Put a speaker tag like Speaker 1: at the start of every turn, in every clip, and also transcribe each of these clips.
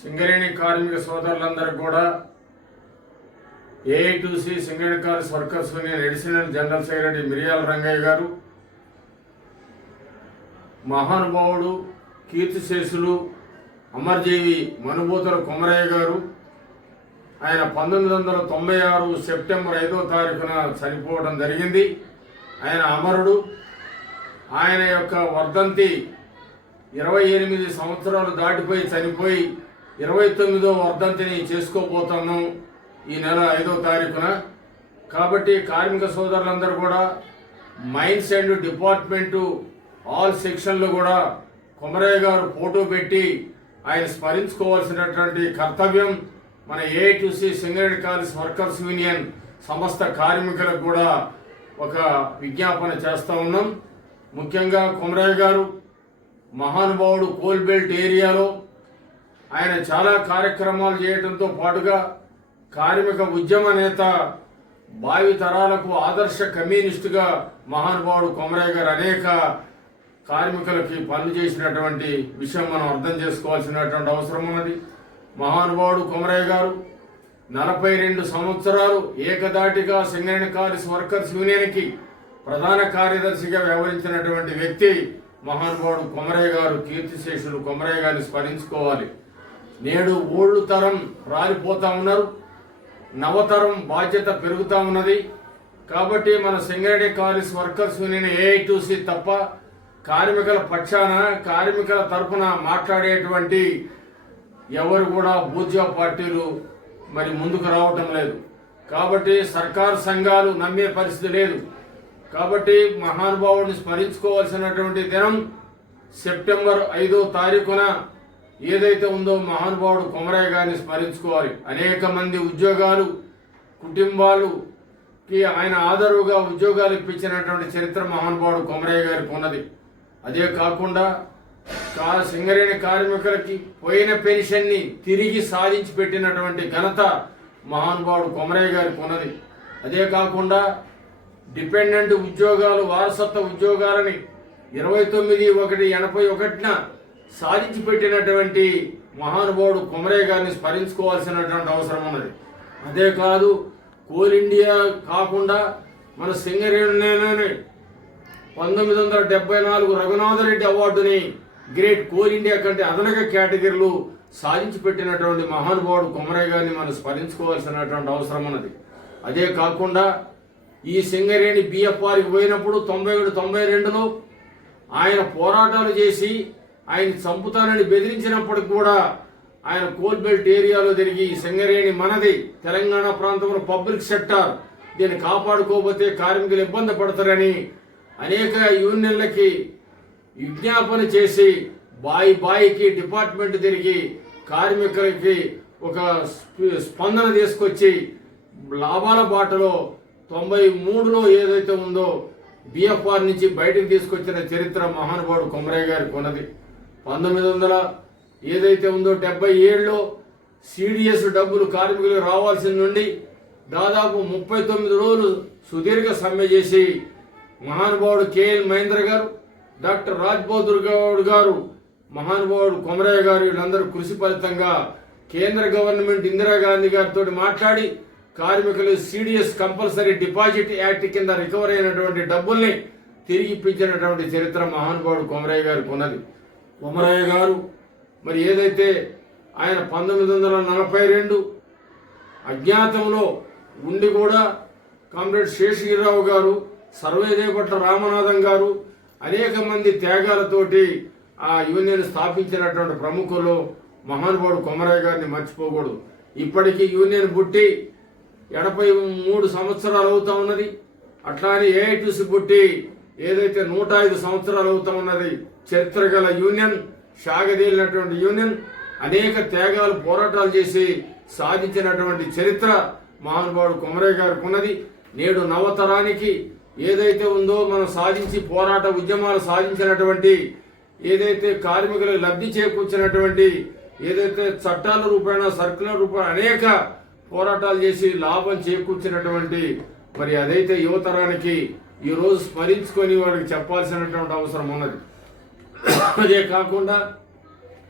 Speaker 1: సింగరేణి కార్మిక సోదరులందరికీ కూడా AITC Singareni cars workers union additional general secretary Miriyala Rangaiah గారు మహానుభావుడు కీర్తిశేషులు అమర్జీవి మనుభూతుల కుమరయ్య గారు ఆయన పంతొమ్మిది వందల తొంభై ఆరు సెప్టెంబర్ ఐదో తారీఖున చనిపోవడం జరిగింది. ఆయన అమరుడు. ఆయన యొక్క వర్ధంతి ఇరవై ఎనిమిది సంవత్సరాలు దాటిపోయి చనిపోయి ఇరవై తొమ్మిదో వర్ధంతిని చేసుకోబోతున్నాం ఈ నెల ఐదో తారీఖున. కాబట్టి కార్మిక సోదరులందరూ కూడా మైన్స్ అండ్ డిపార్ట్మెంటు ఆల్ సెక్షన్లు కూడా కొమరయ్య గారు ఫోటో పెట్టి ఆయన స్మరించుకోవాల్సినటువంటి కర్తవ్యం మన ఏఐటీసీ సింగరేణి కాలేజ్ వర్కర్స్ యూనియన్ సమస్త కార్మికులకు కూడా ఒక విజ్ఞాపన చేస్తూ ఉన్నాం. ముఖ్యంగా కొమరయ్య గారు మహానుభావుడు కోల్బెల్ట్ ఏరియాలో ఆయన చాలా కార్యక్రమాలు చేయడంతో పాటుగా కార్మిక ఉద్యమ నేత భావి తరాలకు ఆదర్శ కమ్యూనిస్టుగా మహానుభావుడు కొమరయ్య గారు అనేక కార్మికులకి పనులు చేసినటువంటి విషయం మనం అర్థం చేసుకోవాల్సినటువంటి అవసరం ఉన్నది. మహానుభావుడు కొమరయ్య గారు నలభై రెండు సంవత్సరాలు ఏకదాటిగా సింగరేణి కాలేజ్ వర్కర్స్ యూనియన్కి ప్రధాన కార్యదర్శిగా వ్యవహరించినటువంటి వ్యక్తి మహానుభావుడు కొమరయ్య గారు కీర్తిశేషుడు కొమరయ్య గారిని స్మరించుకోవాలి. నేడు ఓళ్ళు తరం రాలిపోతా ఉన్నారు. నవతరం బాధ్యత పెరుగుతూ ఉన్నది. కాబట్టి మన Singareddy college workers union AITC తప్ప కార్మికుల పక్షాన కార్మికుల తరఫున మాట్లాడేటువంటి ఎవరు కూడా బూర్జా పార్టీలు మరి ముందుకు రావటం లేదు. కాబట్టి సర్కార్ సంఘాలు నమ్మే పరిస్థితి లేదు. కాబట్టి మహానుభావుడిని స్మరించుకోవాల్సినటువంటి దినం సెప్టెంబర్ ఐదో తారీఖున ఏదైతే ఉందో మహానుభావుడు కొమరయ్య గారిని స్మరించుకోవాలి. అనేక మంది ఉద్యోగాలు కుటుంబాలుకి ఆయన ఆదరువుగా ఉద్యోగాలు ఇప్పించినటువంటి చరిత్ర మహానుభావుడు కొమరయ్య గారికి ఉన్నది. అదే కాకుండా కా సింగరేణి కార్మికులకి పోయిన పెన్షన్ని తిరిగి సాధించి పెట్టినటువంటి ఘనత మహానుభావుడు కొమరయ్య గారికి ఉన్నది. అదే కాకుండా డిపెండెంట్ ఉద్యోగాలు వారసత్వ ఉద్యోగాలని ఇరవై తొమ్మిది ఒకటి ఎనభై ఒకటిన సాధించి పెట్టినటువంటి మహానుభావుడు కొమరే గారిని స్మరించుకోవాల్సినటువంటి అవసరం ఉన్నది. అదే కాదు కోల్ ఇండియా కాకుండా మన సింగరేణి పంతొమ్మిది వందల డెబ్బై నాలుగు రఘునాథరెడ్డి అవార్డుని గ్రేట్ కోల్ ఇండియా కంటే అదనక కేటగిరీలు సాధించి పెట్టినటువంటి మహానుభావుడు కొమరే గారిని మనం స్మరించుకోవాల్సినటువంటి అవసరం ఉన్నది. అదే కాకుండా ఈ సింగరేణి బిఎఫ్ఆర్కి పోయినప్పుడు తొంభై ఏడు తొంభై రెండులో ఆయన పోరాటాలు చేసి ఆయన చంపుతానని బెదిరించినప్పటికి కూడా ఆయన కోల్బెల్ట్ ఏరియాలో తిరిగి సింగరేణి మనది తెలంగాణ ప్రాంతంలో పబ్లిక్ సెక్టార్. దీన్ని కాపాడుకోకపోతే కార్మికులు ఇబ్బంది పడతారని అనేక యూనియన్లకి విజ్ఞాపన చేసి బాయి బాయికి డిపార్ట్మెంట్ తిరిగి కార్మికులకి ఒక స్పందన తీసుకొచ్చి లాభాల బాటలో తొంభై మూడులో ఏదైతే ఉందో బిఎఫ్ఆర్ నుంచి బయటకు తీసుకొచ్చిన చరిత్ర మహానుభావుడు కొమరయ్య గారికి ఉన్నది పంతొమ్మిది వందల ఏదైతే ఉందో డెబ్బై ఏడులో సిడిఎస్ డబ్బులు కార్మికులకు రావాల్సిన నుండి దాదాపు ముప్పై తొమ్మిది రోజులు సుదీర్ఘ సమ్మె చేసి మహానుభావుడు కేఎల్ మహేంద్ర గారు డాక్టర్ రాజ్ బహదూర్ గౌడ్ గారు మహానుభావుడు కొమరయ్య గారు వీళ్ళందరూ కృషి ఫలితంగా కేంద్ర గవర్నమెంట్ ఇందిరాగాంధీ గారితో మాట్లాడి కార్మికులు సిడిఎస్ కంపల్సరీ డిపాజిట్ యాక్ట్ కింద రికవర్ అయినటువంటి డబ్బుల్ని తిరిగి ఇప్పించినటువంటి చరిత్ర మహానుభావుడు కొమరయ్య గారికి ఉన్నది. కొమరయ్య గారు మరి ఏదైతే ఆయన పంతొమ్మిది వందల నలభై రెండు అజ్ఞాతంలో ఉండి కూడా కామ్రేడ్ శేషగిరిరావు గారు సర్వేదేవట్ల రామనాథం గారు అనేక మంది త్యాగాలతోటి ఆ యూనియన్ స్థాపించినటువంటి ప్రముఖులు మహానుభావుడు కొమరయ్య గారిని మర్చిపోకూడదు. ఇప్పటికీ యూనియన్ పుట్టి ఎనభై మూడు సంవత్సరాలు అవుతా ఉన్నది. అట్లానే ఏఐటీసీ పుట్టి ఏదైతే నూట ఐదు సంవత్సరాలు అవుతా ఉన్నది చరిత్ర గల యూనియన్ సాగదీలినటువంటి యూనియన్ అనేక త్యాగాలు పోరాటాలు చేసి సాధించినటువంటి చరిత్ర మహానుభావుడు కొమరయ్య గారికి ఉన్నది నేడు నవతరానికి ఏదైతే ఉందో మనం సాధించి పోరాట ఉద్యమాలు సాధించినటువంటి ఏదైతే కార్మికులకు లబ్ధి చేకూర్చినటువంటి ఏదైతే చట్టాల రూపాయన సర్కులర్ రూపేణ అనేక పోరాటాలు చేసి లాభం చేకూర్చినటువంటి మరి అదైతే యువతరానికి ఈరోజు స్మరించుకొని వాడికి చెప్పాల్సినటువంటి అవసరం ఉన్నది. అదే కాకుండా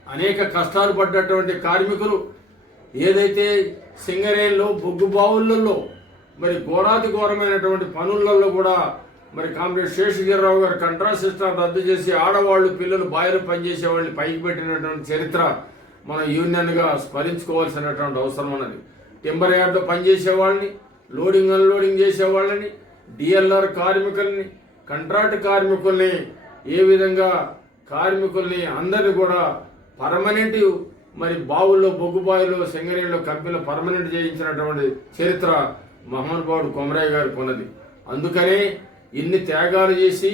Speaker 1: అనేక కష్టాలు పడ్డటువంటి కార్మికులు ఏదైతే సింగరేణిలో బొగ్గు బావులలో మరి ఘోరాతి ఘోరమైనటువంటి పనులలో కూడా మరి కామ్రేడ్ శేషగిరిరావు గారు కంట్రా సిస్టమ్ రద్దు చేసి ఆడవాళ్ళు పిల్లలు బాయిలు పనిచేసే వాళ్ళని పైకి పెట్టినటువంటి చరిత్ర మన యూనియన్గా స్మరించుకోవాల్సినటువంటి అవసరం ఉన్నది. టింబర్ యార్డ్లో పనిచేసే వాళ్ళని లోడింగ్ అన్లోడింగ్ చేసే వాళ్ళని డిఎల్ఆర్ కార్మికుల్ని కంట్రాక్ట్ కార్మికుల్ని ఏ విధంగా కార్మికుల్ని అందరిని కూడా పర్మనెంట్ మరి బావుల్లో బొగ్గుబాయిలో సింగరేణిలో కంపెనీలో పర్మనెంట్ చేయించినటువంటి చరిత్ర మహానుభావుడు కొమరయ్య గారికి ఉన్నది అందుకనే ఇన్ని త్యాగాలు చేసి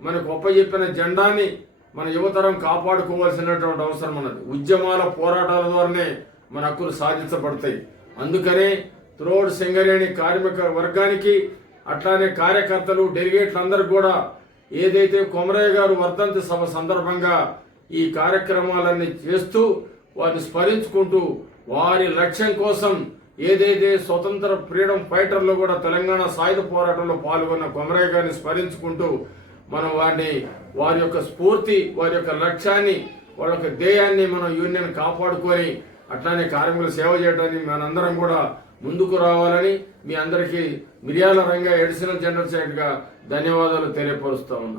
Speaker 1: మనకు ఒప్పజెప్పిన జెండాని మన యువతరం కాపాడుకోవాల్సినటువంటి అవసరం ఉన్నది. ఉద్యమాల పోరాటాల ద్వారానే మన హక్కులు సాధించబడతాయి. అందుకనే త్రోడ్ సింగరేణి కార్మిక వర్గానికి అట్లానే కార్యకర్తలు డెలిగేట్లు అందరూ కూడా ఏదైతే కొమరయ్య గారు వర్ధంతి సభ సందర్భంగా ఈ కార్యక్రమాలన్నీ చేస్తూ వారిని స్మరించుకుంటూ వారి లక్ష్యం కోసం ఏదైతే స్వతంత్ర ఫ్రీడమ్ ఫైటర్లు కూడా తెలంగాణ సాయుధ పోరాటంలో పాల్గొన్న కొమరయ్య గారిని స్మరించుకుంటూ మనం వారిని వారి యొక్క స్ఫూర్తి వారి యొక్క లక్ష్యాన్ని వాళ్ళ యొక్క ధ్యేయాన్ని మనం యూనియన్ కాపాడుకొని అట్లానే కార్మికులు సేవ చేయడానికి మనందరం కూడా ముందుకు రావాలని మీ అందరికీ మిర్యాల రంగా ఎడిషనల్ జనరల్ సెక్రటరీగా ధన్యవాదాలు తెలియపరుస్తా ఉన్నాను